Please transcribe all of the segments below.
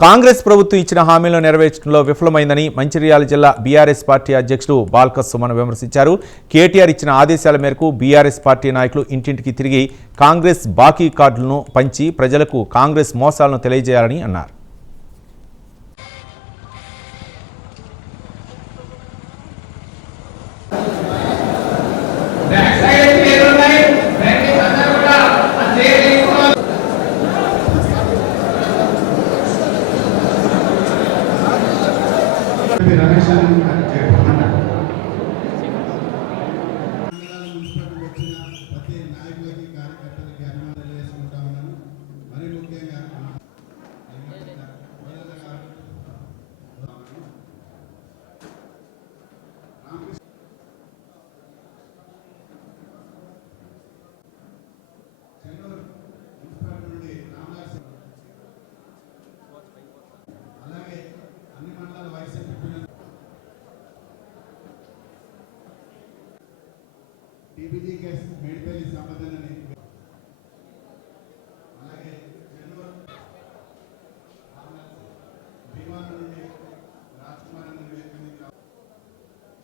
కాంగ్రెస్ ప్రభుత్వం ఇచ్చిన హామీలను నెరవేర్చడంలో విఫలమైందని మంచిర్యాల జిల్లా బీఆర్ఎస్ పార్టీ అధ్యక్షుడు బాల్క సుమన్ విమర్శించారు. కేటీఆర్ ఇచ్చిన ఆదేశాల మేరకు బీఆర్ఎస్ పార్టీ నాయకులు ఇంటింటికి తిరిగి కాంగ్రెస్ బాకీ కార్డులను పంచి ప్రజలకు కాంగ్రెస్ మోసాలను తెలియజేయాలని అన్నారు. टीबीजी केस मेडपल्ली समाधानाన్ని అలాగే జనవరి భీమా నుండి రాజ్కుమార్ అనే వ్యక్తిని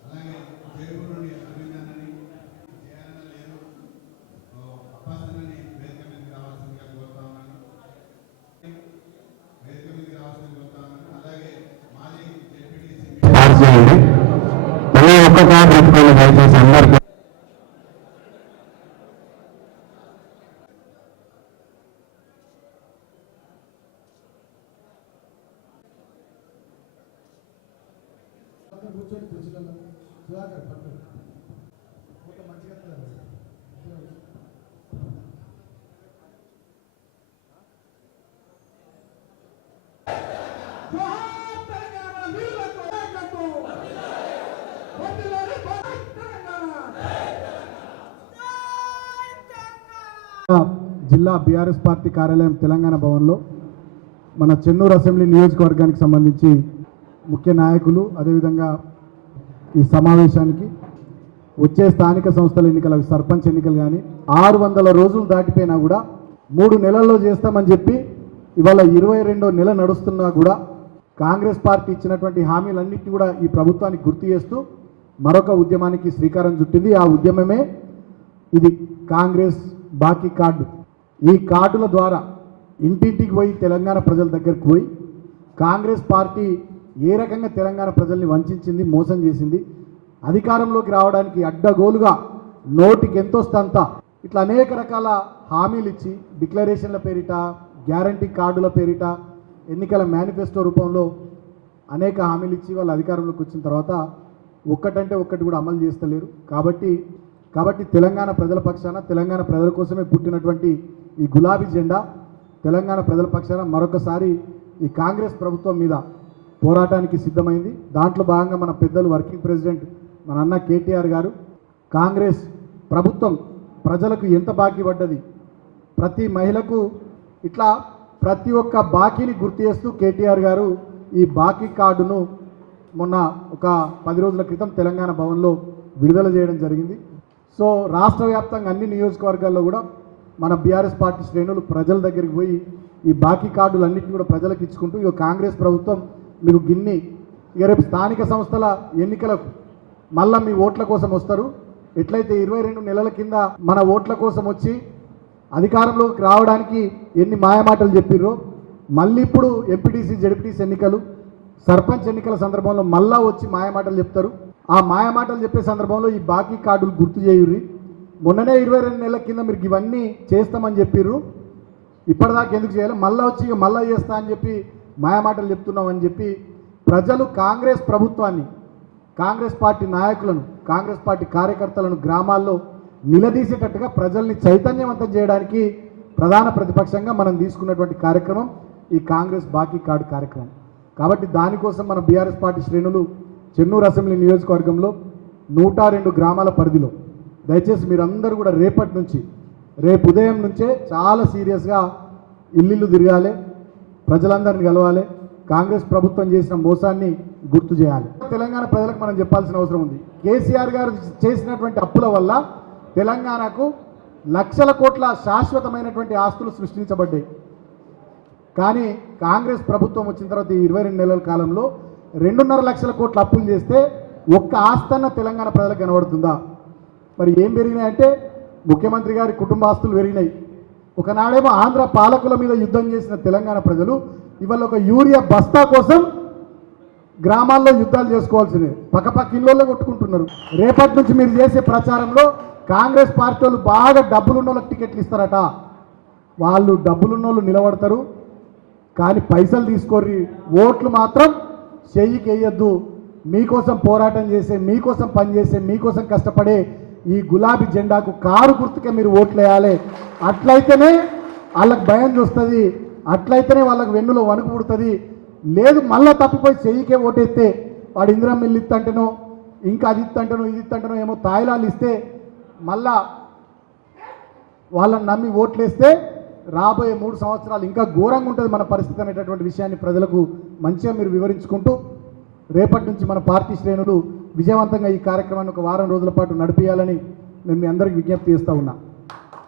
అలాగే జయపూర్ నుండి అభినందనని జయన్న లేదు అప్పాసనని వేదిక మీదకి రావాల్సిందిగా కోరుతా ఉన్నాను. వేదిక మీదకి రావాల్సిందిగా కోరుతా ఉన్నాను. అలాగే మాజీ జెడ్పీటీసీ ఒక్క కార్డు పెట్టుకోవాలి దయచేసి అందరికీ. కూర్చొని కూర్చున్నాను సుధాకర్ పట్టు ఒక మంచిగా జిల్లా బీఆర్ఎస్ పార్టీ కార్యాలయం తెలంగాణ భవన్లో మన చెన్నూరు అసెంబ్లీ నియోజకవర్గానికి సంబంధించి ముఖ్య నాయకులు అదేవిధంగా ఈ సమావేశానికి వచ్చే స్థానిక సంస్థల ఎన్నికల సర్పంచ్ ఎన్నికలు కానీ 600 రోజులు దాటిపోయినా కూడా 3 నెలల్లో చేస్తామని చెప్పి ఇవాళ 22వ నెల నడుస్తున్నా కూడా కాంగ్రెస్ పార్టీ ఇచ్చినటువంటి హామీలన్నింటినీ కూడా ఈ ప్రభుత్వానికి గుర్తు చేస్తూ మరొక ఉద్యమానికి శ్రీకారం చుట్టింది. ఆ ఉద్యమమే ఇది కాంగ్రెస్ బాకీ కార్డు. ఈ కార్డుల ద్వారా ఇంటింటికి పోయి తెలంగాణ ప్రజల దగ్గరికి పోయి కాంగ్రెస్ పార్టీ ఏ రకంగా తెలంగాణ ప్రజల్ని వంచింది, మోసం చేసింది, అధికారంలోకి రావడానికి అడ్డగోలుగా నోటికి ఎంతొస్తంత ఇట్లా అనేక రకాల హామీలు ఇచ్చి డిక్లరేషన్ల పేరిట, గ్యారంటీ కార్డుల పేరిట, ఎన్నికల మేనిఫెస్టో రూపంలో అనేక హామీలు ఇచ్చి వాళ్ళు అధికారంలోకి వచ్చిన తర్వాత ఒక్కటంటే ఒక్కటి కూడా అమలు చేస్తలేరు. కాబట్టి తెలంగాణ ప్రజల పక్షాన, తెలంగాణ ప్రజల కోసమే పుట్టినటువంటి ఈ గులాబీ జెండా తెలంగాణ ప్రజల పక్షాన మరొకసారి ఈ కాంగ్రెస్ ప్రభుత్వం మీద పోరాటానికి సిద్ధమైంది. దాంట్లో భాగంగా మన పెద్దలు వర్కింగ్ ప్రెసిడెంట్ మన అన్న కేటీఆర్ గారు కాంగ్రెస్ ప్రభుత్వం ప్రజలకు ఎంత బాకీ పడ్డది, ప్రతి మహిళకు ఇట్లా ప్రతి ఒక్క బాకీని గుర్తు చేస్తూ కేటీఆర్ గారు ఈ బాకీ కార్డును మొన్న ఒక 10 రోజుల క్రితం తెలంగాణ భవన్లో విడుదల చేయడం జరిగింది. సో రాష్ట్ర వ్యాప్తంగా అన్ని నియోజకవర్గాల్లో కూడా మన బీఆర్ఎస్ పార్టీ శ్రేణులు ప్రజల దగ్గరికి పోయి ఈ బాకీ కార్డులు అన్నింటినీ కూడా ప్రజలకు ఇచ్చుకుంటూ ఇక కాంగ్రెస్ ప్రభుత్వం మీరు గిన్ని ఇక రేపు స్థానిక సంస్థల ఎన్నికలకు మళ్ళీ మీ ఓట్ల కోసం వస్తారు. ఎట్లయితే 22 నెలల కింద మన ఓట్ల కోసం వచ్చి అధికారంలోకి రావడానికి ఎన్ని మాయమాటలు చెప్పిర్రో మళ్ళీ ఇప్పుడు ఎంపీటీసీ, జెడ్పీటీసీ ఎన్నికలు, సర్పంచ్ ఎన్నికల సందర్భంలో మళ్ళా వచ్చి మాయమాటలు చెప్తారు. ఆ మాయమాటలు చెప్పే సందర్భంలో ఈ బాకీ కార్డులు గుర్తు చేయుర్రి. మొన్ననే 22 నెలల కింద మీరు ఇవన్నీ చేస్తామని చెప్పిర్రు, ఇప్పటిదాకా ఎందుకు చేయాలి, మళ్ళీ వచ్చి ఇక మళ్ళీ చేస్తా అని చెప్పి మాయమాటలు చెప్తున్నామని చెప్పి ప్రజలు కాంగ్రెస్ ప్రభుత్వాన్ని, కాంగ్రెస్ పార్టీ నాయకులను, కాంగ్రెస్ పార్టీ కార్యకర్తలను గ్రామాల్లో నిలదీసేటట్టుగా ప్రజల్ని చైతన్యవంతం చేయడానికి ప్రధాన ప్రతిపక్షంగా మనం తీసుకున్నటువంటి కార్యక్రమం ఈ కాంగ్రెస్ బాకీ కార్డు కార్యక్రమం. కాబట్టి దానికోసం మన బీఆర్ఎస్ పార్టీ శ్రేణులు చెన్నూరు అసెంబ్లీ నియోజకవర్గంలో 102 గ్రామాల పరిధిలో దయచేసి మీరందరూ కూడా రేపటి నుంచి, రేపు ఉదయం నుంచే చాలా సీరియస్గా ఇల్లు తిరగాలి, ప్రజలందరినీ కలవాలి, కాంగ్రెస్ ప్రభుత్వం చేసిన మోసాన్ని గుర్తు చేయాలి. తెలంగాణ ప్రజలకు మనం చెప్పాల్సిన అవసరం ఉంది. కేసీఆర్ గారు చేసినటువంటి అప్పుల వల్ల తెలంగాణకు లక్షల కోట్ల శాశ్వతమైనటువంటి ఆస్తులు సృష్టించబడ్డాయి. కానీ కాంగ్రెస్ ప్రభుత్వం వచ్చిన తర్వాత ఈ 22 నెలల కాలంలో 2.5 లక్షల కోట్ల అప్పులు చేస్తే ఒక్క ఆస్తన్న తెలంగాణ ప్రజలకు కనబడుతుందా? మరి ఏం పెరిగినాయంటే ముఖ్యమంత్రి గారి కుటుంబ ఆస్తులు పెరిగినాయి. ఒకనాడేమో ఆంధ్ర పాలకుల మీద యుద్ధం చేసిన తెలంగాణ ప్రజలు ఇవాళ ఒక యూరియా బస్తా కోసం గ్రామాల్లో యుద్ధాలు చేసుకోవాల్సిందే, పక్కపక్క ఇళ్ళల్లో కొట్టుకుంటున్నారు. రేపటి నుంచి మీరు చేసే ప్రచారంలో కాంగ్రెస్ పార్టీ వాళ్ళు బాగా డబ్బులున్న వాళ్ళకి టికెట్లు ఇస్తారట. వాళ్ళు డబ్బులున్న వాళ్ళు నిలబడతారు, కానీ పైసలు తీసుకోర్రి, ఓట్లు మాత్రం చెయ్యికి వేయొద్దు. మీకోసం పోరాటం చేసే, మీకోసం పనిచేసే, మీకోసం కష్టపడే ఈ గులాబీ జెండాకు కారు గుర్తుకే మీరు ఓట్లు వేయాలి. అట్లయితేనే వాళ్ళకి భయం చూస్తుంది, అట్లయితేనే వాళ్ళకి వెన్నులో వణుకు పుడుతుంది. లేదు మళ్ళీ తప్పిపోయి చెయ్యికే ఓటేస్తే వాడు ఇందిరా మిల్లు ఇస్తంటేనో ఇంకా అది ఇస్తంటేనో ఇది ఇస్తంటేనో ఏమో తాయిలాలు ఇస్తే మళ్ళా వాళ్ళని నమ్మి ఓట్లేస్తే రాబోయే 3 సంవత్సరాలు ఇంకా ఘోరంగా ఉంటుంది మన పరిస్థితి అనేటటువంటి విషయాన్ని ప్రజలకు మంచిగా మీరు వివరించుకుంటూ రేపటి నుంచి మన పార్టీ శ్రేణులు విజయవంతంగా ఈ కార్యక్రమాన్ని ఒక వారం రోజుల పాటు నడిపించాలని నేను మీ అందరికీ విజ్ఞప్తి చేస్తూ ఉన్నా.